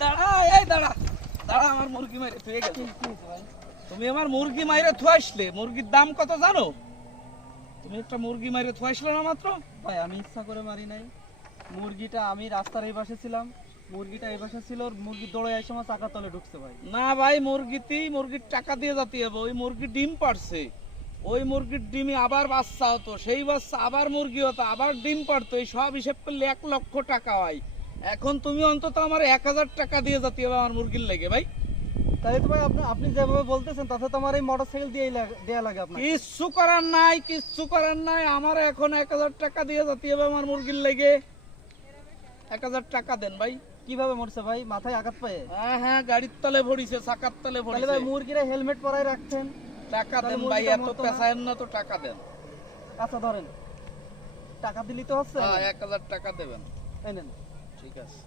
দাঁড়া এই দাঁড়া দাঁড়া আমার মুরগি মাইরে থুয়ে গেছে তুমি আমার মুরগি মাইরে থুয়াইছিলে মুরগির দাম কত জানো তুমি একটা মুরগি মাইরে থুয়াইছিলে না মাত্র ভাই আমি ইচ্ছা করে মারি নাই, মুরগিটা আমি রাস্তার এই পাশে ছিলাম, মুরগিটা এই পাশে ছিল, মুরগি দৌড়ে এই সময় চাকার তলে ঢুকছে ভাই। না ভাই মুরগির টাকা দিয়ে যেতে হবে ওই মুরগি ডিম পারছে ওই মুরগির ডিমে আবার বাচ্চা হতো সেই বাচ্চা আবার মুরগি হতো আবার ডিম পারতো এই সব হিসেব করলে 1,00,000 টাকা হয় এখন তুমি অন্তত আমার 1,000 টাকা দিয়ে যেতে হবে আমার মুরগির লেগে ভাই তাই তো ভাই আপনি যেভাবে বলতেছেন তাতে তো আমার এই মোটরসাইকেল দেয়া লাগে আপনাকে। কিচ্ছু করার নাই আমার এখন 1,000 টাকা দিয়ে যেতে হবে আমার মুরগির লেগে 1,000 টাকা দেন ভাই কিভাবে মরছে ভাই, মাথায় আঘাত পায়ে? হ্যাঁ গাড়ির তলে ভরিছে চাকার তলে তাহলে ভরিছে ভাই মুরগিরা হেলমেট পরাই রাখছেন। টাকা দেন ভাই এত পেছায়েন না তো টাকা দেন আচ্ছা ধরেন টাকা দিলি তো হচ্ছে। হ্যাঁ 1,000 টাকা দেবেন এই নেন। ঠিক আছে